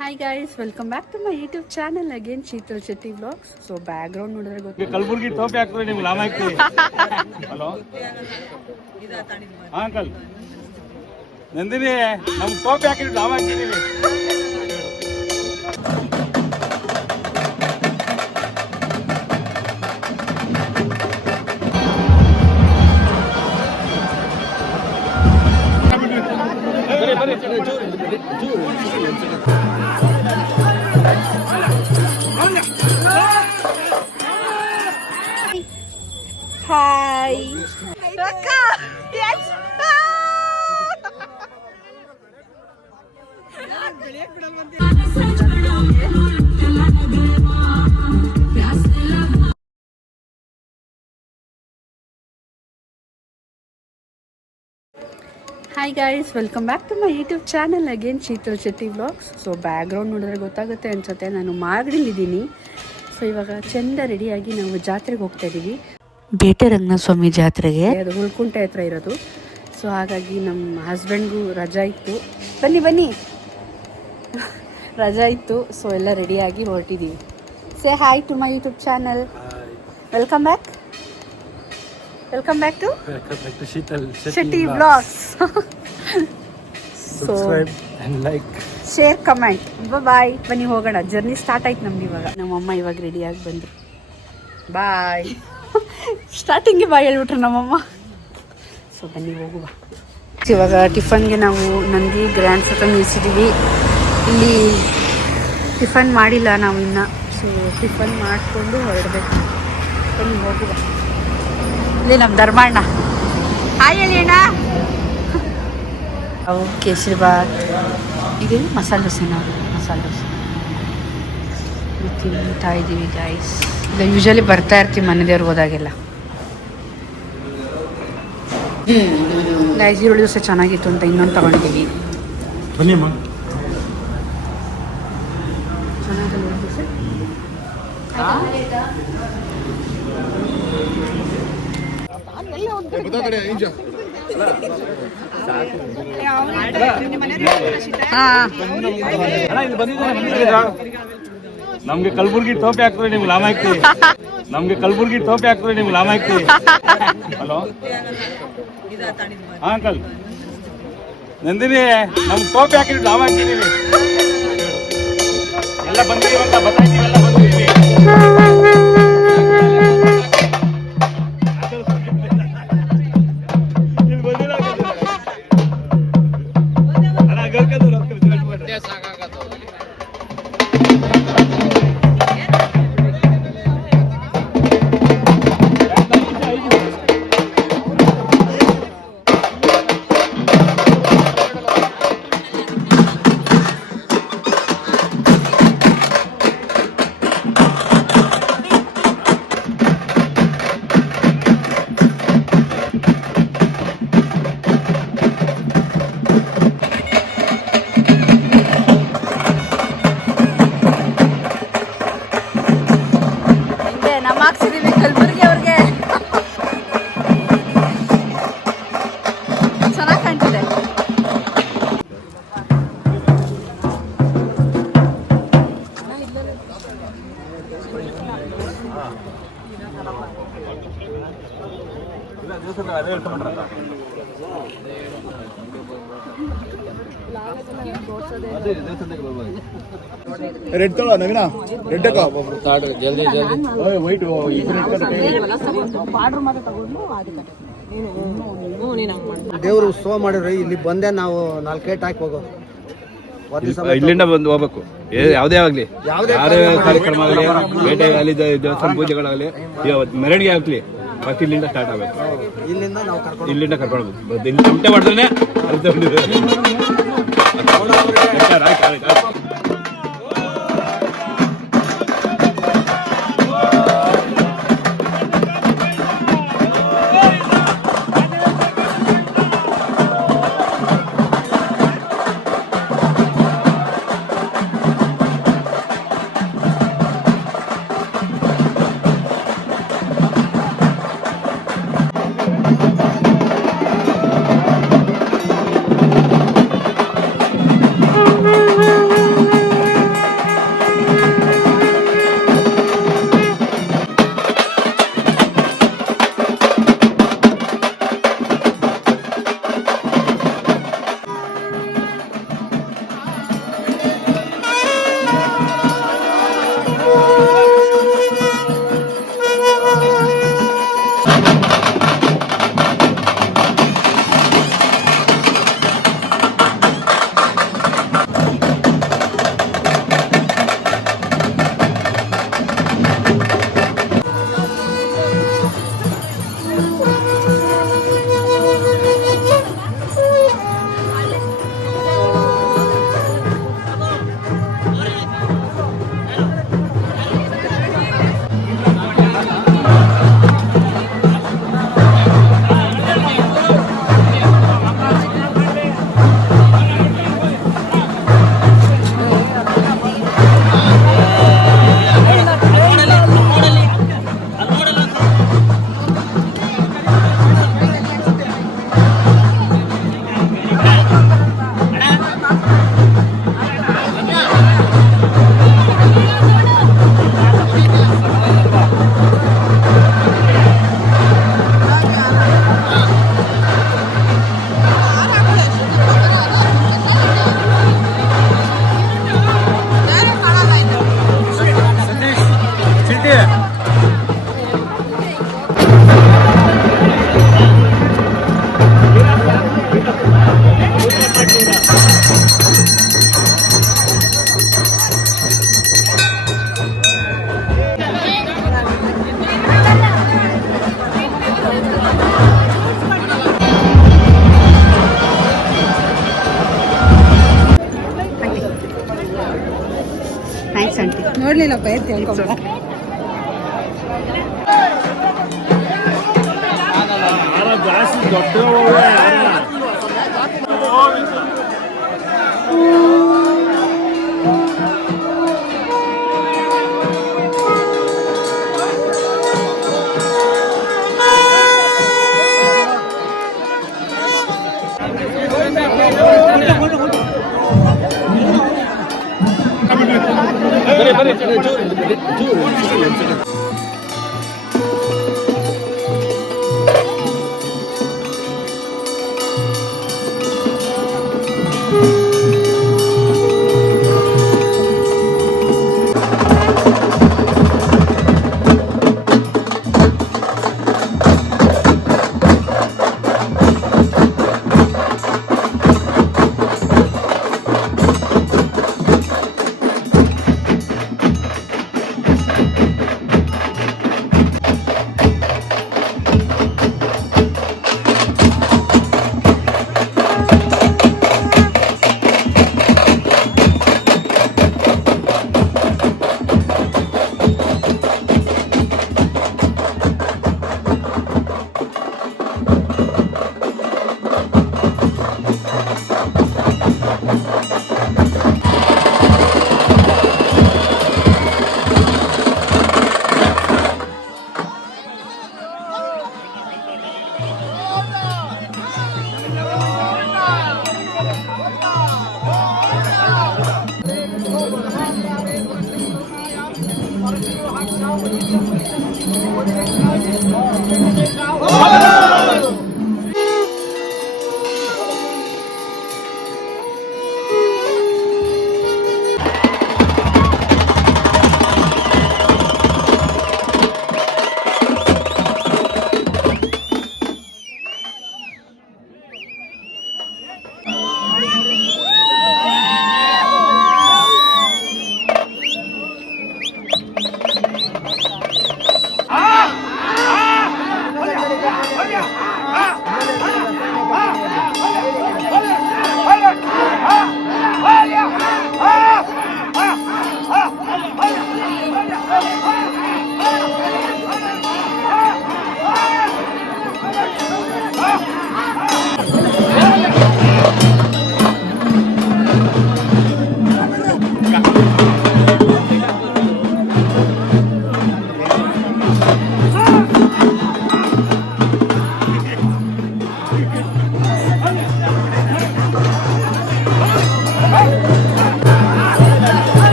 Hi guys, welcome back to my YouTube channel again, Sheetal Shetty Vlogs. So background ನೋಡಿದ್ರೆ ಗೊತ್ತಾಗುತ್ತೆ. ಕಲಬುರ್ಗಿ ಟೋಪಿ ಹಾಕ್ತಾರೆ ನಿಮ್ಗೆ ಲಾಭ ಆಗ್ತೀವಿ. ಹಲೋ ಅಂಕಲ್ ನಂದಿನಿ ನಮ್ಮ ಟೋಪಿ ಹಾಕಿದ್ರೆ ಲಾಭ ಹಾಕಿದೀವಿ. Hi. Raka. Yes. Hi guys, welcome back to my YouTube channel again, Sheetal Shetty Vlogs. So background ನೋಡಿದ್ರೆ ಗೊತ್ತಾಗುತ್ತೆ ಅನ್ಸುತ್ತೆ, ನಾನು ಮಾಗಡಿಲಿದ್ದೀನಿ. ಸೊ ಇವಾಗ ಚೆಂದ ರೆಡಿಯಾಗಿ ನಾವು ಜಾತ್ರೆಗೆ ಹೋಗ್ತಾ ಇದ್ದೀವಿ, ಬೇಟೆ ರಂಗಸ್ವಾಮಿ ಜಾತ್ರೆಗೆ. ಅದು ಹುಲ್ಕುಂಟೆ ಹತ್ರ ಇರೋದು. ಸೊ ಹಾಗಾಗಿ ನಮ್ಮ ಹಸ್ಬೆಂಡ್ಗೂ ರಜಾ ಇತ್ತು, ಬನ್ನಿ ರಜಾ ಇತ್ತು. ಸೊ ಎಲ್ಲ ರೆಡಿಯಾಗಿ ಹೊರಟಿದ್ದೀವಿ. Say hi to my YouTube channel. Welcome back to Sheetal Shetty Vlogs. Subscribe and like. Share comment. Bye. ಬನ್ನಿ ಹೋಗೋಣ, ಜರ್ನಿ ಸ್ಟಾರ್ಟ್ ಆಯ್ತು ನಮ್ದು. ಇವಾಗ ನಮ್ಮಮ್ಮ ಇವಾಗ ರೆಡಿಯಾಗಿ ಬಂದರು. ಬಾಯ್. ಸ್ಟಾರ್ಟಿಂಗ್ಗೆ ಬಾಯ್ ಹೇಳ್ಬಿಟ್ರು ನಮ್ಮಮ್ಮ. ಸೊ ಬನ್ನಿ ಹೋಗುವ. ಇವಾಗ ಟಿಫನ್ಗೆ ನಾವು ನಂದಿ ಗ್ರ್ಯಾಂಡ್ಸ್ ಹತ್ರ ನಿಲ್ಸಿದ್ದೀವಿ. ಇಲ್ಲಿ ಟಿಫನ್ ಮಾಡಿಲ್ಲ ನಾವು ಇನ್ನು. ಸೊ ಟಿಫನ್ ಮಾಡಿಕೊಂಡು ಹೊರಡಬೇಕು. ಬನ್ನಿ ಹೋಗುವ. ಇಲ್ಲಿ ನಮ್ಮ ಧರ್ಮಣ್ಣ. ಹಾಯ್ ಹೇಳಿ ಅಣ್ಣ. ಅವು ಕೇಸರಿಬಾತ್, ಇದು ಮಸಾಲೆ ದೋಸೆನಾ? ಮಸಾಲೆ ದೋಸೆ ತಿಂತಾ ಇದ್ದೀವಿ ಗೈಸ್. ಇದು ಯೂಶಲಿ ಬರ್ತಾ ಇರ್ತೀವಿ ಮನೆದೇವ್ರಿಗೆ ಹೋದಾಗೆಲ್ಲ. ಗೈಸ್ ಈರುಳ್ಳಿ ದೋಸೆ ಚೆನ್ನಾಗಿತ್ತು ಅಂತ ಇನ್ನೊಂದು ತಗೊಂಡಿದ್ದೀವಿ. ಬನ್ನಿ ಅಮ್ಮ. ನಮ್ಗೆ ಕಲಬುರ್ಗಿ ಟೋಪಿ ಹಾಕ್ತಾರೆ ನಿಮ್ಗೆ ಲಾಭ ಆಗ್ತೀವಿ. ಹಲೋ ಅಂಕಲ್ ನಂದಿನಿ ನಮ್ ಟೋಪಿ ಹಾಕಿದ್ರೆ ಲಾಭ ಹಾಕಿದೀವಿ. ಎಲ್ಲ ಬಂದಿದ್ದೀವಿ ಅಂತ ಬತ್ತಾಯ್ತೀವಿ, ಎಲ್ಲ ಬಂದಿದ್ದೀವಿ. ಕಲಬುರ್ಗಿ ಅವ್ರಿಗೆ ಚೆನ್ನಾಗಿ ಕಾಣ್ತಿದೆ. ರೆಡ್ ತಗೋ ನವೀನ, ರೆಡ್ ಜಲ್ದಿ ವೈಟ್ ದೇವ್ರು ಉತ್ಸವ ಮಾಡಿದ್ರಿ. ಇಲ್ಲಿ ಬಂದೆ ನಾವು 4 ಹಾಕಿ ಹೋಗೋದು. ಇಲ್ಲಿಂದ ಬಂದು ಹೋಗ್ಬೇಕು. ಯಾವುದೇ ಆಗ್ಲಿ, ಯಾರೇ ಕಾರ್ಯಕ್ರಮ ಆಗಲಿ, ಬೇಟೆ ಆಗಲಿ, ದೇವಸ್ಥಾನ ಪೂಜೆಗಳಾಗಲಿ, ಮೆರವಣಿಗೆ ಆಗ್ಲಿ, ಫಸ್ಟ್ ಇಲ್ಲಿಂದ ಸ್ಟಾರ್ಟ್ ಆಗಬೇಕು. ಇಲ್ಲಿಂದ ಕರ್ಕೊಂಡು ಹೋಗ್ಬೇಕು. ಇಲ್ಲಿ ತಮಟೆ ಮಾಡಿದ್ರೆ Thank you. Thanks aunty. ನೋಡ್ಲಿಲ್ಲಪ್ಪ ಎತ್ತಿ ಹೇಳ್ಕೊಂಬ. ಜಾಸ್ತಿ ದೊಡ್ಡ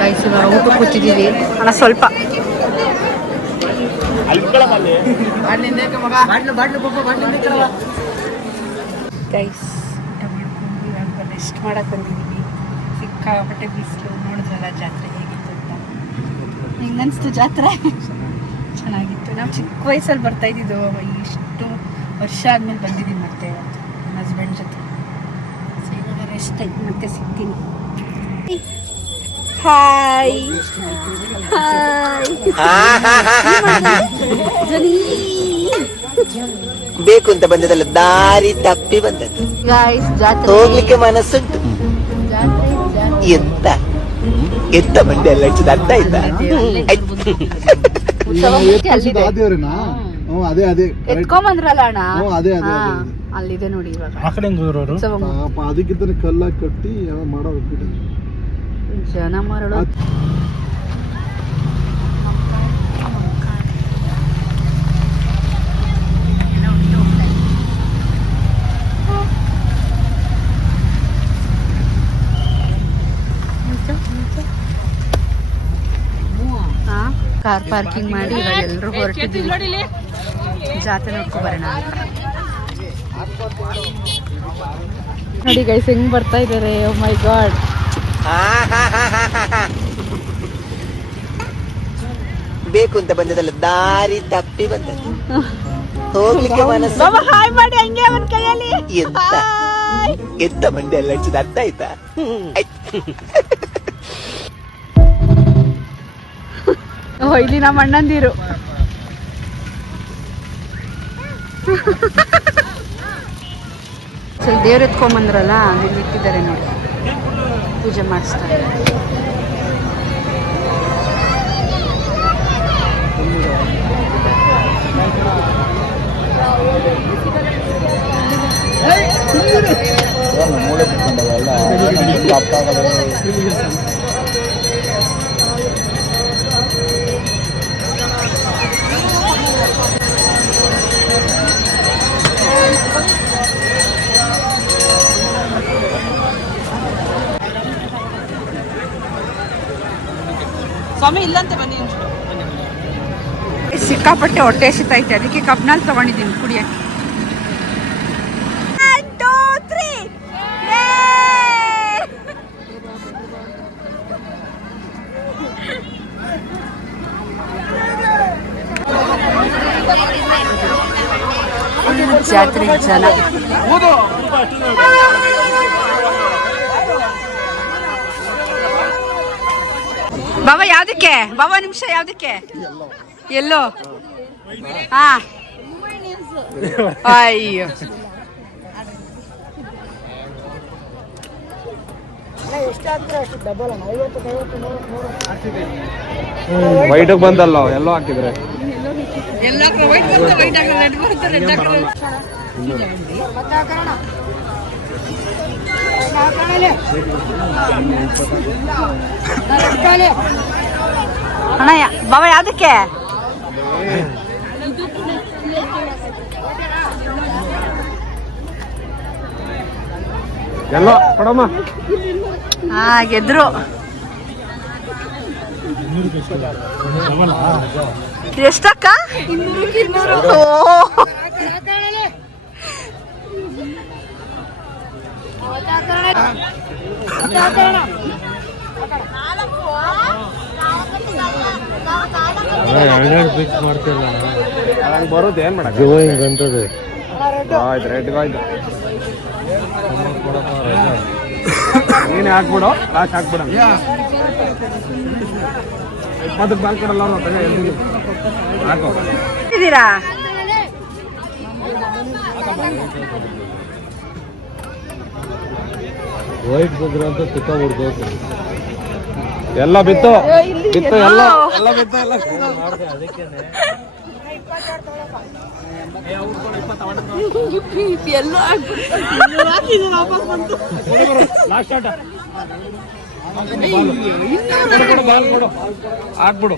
ಗೈಸ್ ಇವಾಗ ಊಟ ಕೂತಿದ್ದೀವಿ ಅಣ್ಣ ಸ್ವಲ್ಪ ಗೈಸ್ ಇವಾಗ ರೆಸ್ಟ್ ಮಾಡಕ್ಕೆ ಬಂದಿದ್ದೀವಿ. ಸಿಕ್ಕಾಪಟ್ಟೆ ಬಿಸಿಲು ನೋಡಿದ್ರಲ್ಲ ಜಾತ್ರೆ ಹೇಗಿತ್ತು ಅಂತ. ಹಿಂಗೆ ಅನಿಸ್ತು ಜಾತ್ರೆ ಚೆನ್ನಾಗಿತ್ತು. ನಾವು ಚಿಕ್ಕ ವಯಸ್ಸಲ್ಲಿ ಬರ್ತಾ ಇದ್ದಿದ್ದು, ಇಷ್ಟು ವರ್ಷ ಆದ್ಮೇಲೆ ಬಂದಿದ್ದೀವಿ ಮತ್ತೆ ಹಸ್ಬೆಂಡ್ ಜೊತೆ. ಸೊ ಇವಾಗ ರೆಸ್ಟ್ ಆಯ್ತು, ಮತ್ತೆ ಸಿಗ್ತೀನಿ. ಹಾಯ್ ಬೇಕು ಅಂತ ಬಂದದಲ್ಲ, ದಾರಿ ತಪ್ಪಿ ಬಂದದ್ದು. ಗಾಯ್ಸ್, ಜಾತ್ರೆ ಹೋಗ್ಲಿಕ್ಕೆ ಮನಸ್ಸುಂಟು. ಎಂತ ಮಂದಿ ಎಲ್ಲ ಹೆಚ್ಚು ಅರ್ಥ ಆಯ್ತಾ? ಎತ್ಕೊಂಬಂದ್ರಲ್ಲ ಅಣ್ಣ, ಅದೇ ಅಲ್ಲಿದೆ ನೋಡಿ ಇವಾಗ. ಅದಕ್ಕಿಂತ ಕಲ್ಲ ಕಟ್ಟಿ ಮಾಡೋದು ಜನ ಮರಳು. ಕಾರ್ ಪಾರ್ಕಿಂಗ್ ಮಾಡಿ ಇವಾಗ ಎಲ್ಲರೂ ಹೊರಟಿದ್ದೀವಿ ಜಾತ್ರೆ ನೋಡ್ಕೊ ಬರೋಣ ಅಂತ. ನೋಡಿ ಗೈಸ್ ಹೆಂಗ್ ಬರ್ತಾ ಇದಾರೆ. ಓ ಮೈ ಗಾಡ್, ಬೇಕು ಅಂತ ಬಂದದಲ್ಲ, ದಾರಿ ತಪ್ಪಿ ಬಂದದ್ದು. ಹೋಗ್ಲಿಕ್ಕೆ ಮನಸ್ಸು. ಹಾಯ್ ಮಾಡಿ ಹಂಗೆ ಅವನ ಕೈಯಲ್ಲಿ. ಎಂತ ಮಂದಿ ಎಲ್ಲ ಹೆಚ್ಚು ಅರ್ಥ ಆಯ್ತಾ? ಇಲ್ಲಿ ನಮ್ಮ ಅಣ್ಣಂದಿರು. ದೇವ್ರ ಎತ್ಕೊಂಬಂದ್ರಲ್ಲ, ಅಲ್ಲಿ ಇಟ್ಟಿದ್ದಾರೆ ನೋಡಿ, ಪೂಜೆ ಮಾಡಿಸ್ತಾರೆ. ಸ್ವಾಮಿ ಇಲ್ಲಂತೆ ಬನ್ನಿ. ಸಿಕ್ಕಾಪಟ್ಟೆ ಹೊಟ್ಟೆ ಹಸಿತೈತೆ, ಅದಕ್ಕೆ ಕಬ್ನಲ್ಲಿ ತಗೊಂಡಿದ್ದೀನಿ ಕುಡಿಯಕ್ಕೆ. ಜಾತ್ರೆ ಜನ. ಬಾಬಾ ಯಾವ್ದಕ್ಕೆ? ಬಾಬಾ ನಿಮಿಷ ಯಾವ್ದಕ್ಕೆ? ಎಲ್ಲೋ? ಹಾ, ಅಯ್ಯೋ ವೈಟ್ ಬಂದಲ್ಲ, ಎಲ್ಲೋ ಹಾಕಿದ್ರೆ ಅಣ್ಣ. ಬಾಬಾ ಯಾವ್ದಕ್ಕೆ? ಎಲ್ಲೋ ಕೊಡಮ್ಮ. ಹಾ, ಗೆದ್ರು. ಎಷ್ಟಕ್ಕ? 200. ಬರುತ್ತೆ, ಏನ್ ಮಾಡಕ್ಕೆ? ಆಯ್ತು, ರೇಟ್ಗಾಯ್ತು. ನೀನೇ ಹಾಕ್ಬಿಡು, ಲಾಸ್ಟ್ ಹಾಕ್ಬಿಡ. 20 ಬಾಲ್ ಕೊಡಲ್ಲ ಅವ್ರು, ತಗ ಎಲ್ಲಿ ಹಾಕೋ. ಇದ್ದೀರಾ? ವೈಟ್ ಬಂದ್ರೆ ಅಂತ ಚಿಕ್ಕ ಹುಡ್ಕೋದು ಎಲ್ಲ ಬಿತ್ತು ಬಿತ್ತು ಎಲ್ಲ ಎಲ್ಲ ಬಿತ್ತು ಎಲ್ಲ ಹಾಕ್ಬಿಡು.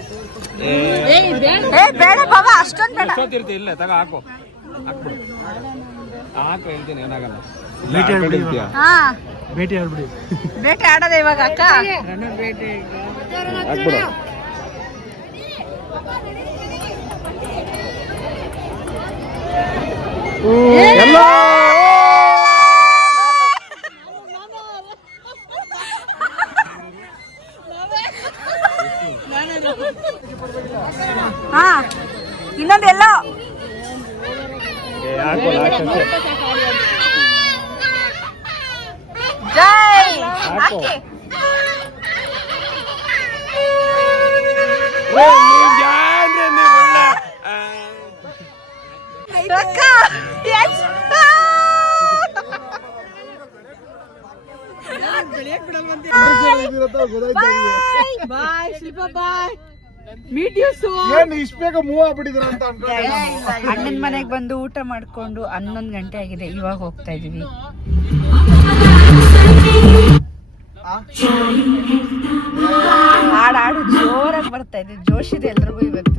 ಬೇಡ ಬಾಬಾ, ಅಷ್ಟೊಂದು ಬೇಡ. ಎಷ್ಟೊತ್ತಿರ್ತಿ ಇಲ್ಲೇ ತಗ ಹಾಕು, ಹಾಕ್ಬಿಡು. ಹಾಕು, ಹೇಳ್ತೀನಿ, ಏನಾಗಲ್ಲ. ಹಾ, ಭೇಟಿ ಆಡ್ಬಿಡಿ. ಬೇಟೆ ಆಡೋದ ಇವಾಗ ಅಕ್ಕ. ಹಾಕ್ಬಿಡು. ಎಲ್ಲ ಹಾ, ಇನ್ನೊಂದು ಎಲ್ಲೋ. ಹಾಕು ಬಾಯ್ ಶಿಲ್ಪ ಬಾಯ್ ಮೀಟ್ ಯು ಸೂನ್. ಏನ್ ಇಷ್ಟ ಬೇಗ ಮೂವ್ ಆಗ್ಬಿಟ್ಟಿದ್ರ ಅಂತ ಅಣ್ಣನ ಮನೆಗೆ ಬಂದು ಊಟ ಮಾಡ್ಕೊಂಡು 11 ಗಂಟೆ ಆಗಿದೆ. ಇವಾಗ ಹೋಗ್ತಾ ಇದೀವಿ. ಹಾಡು ಜೋರಾಗಿ ಬರ್ತಾ ಇದೆ. ಜೋಶ್ ಇದೆ ಎಲ್ರಿಗೂ ಇವತ್ತು.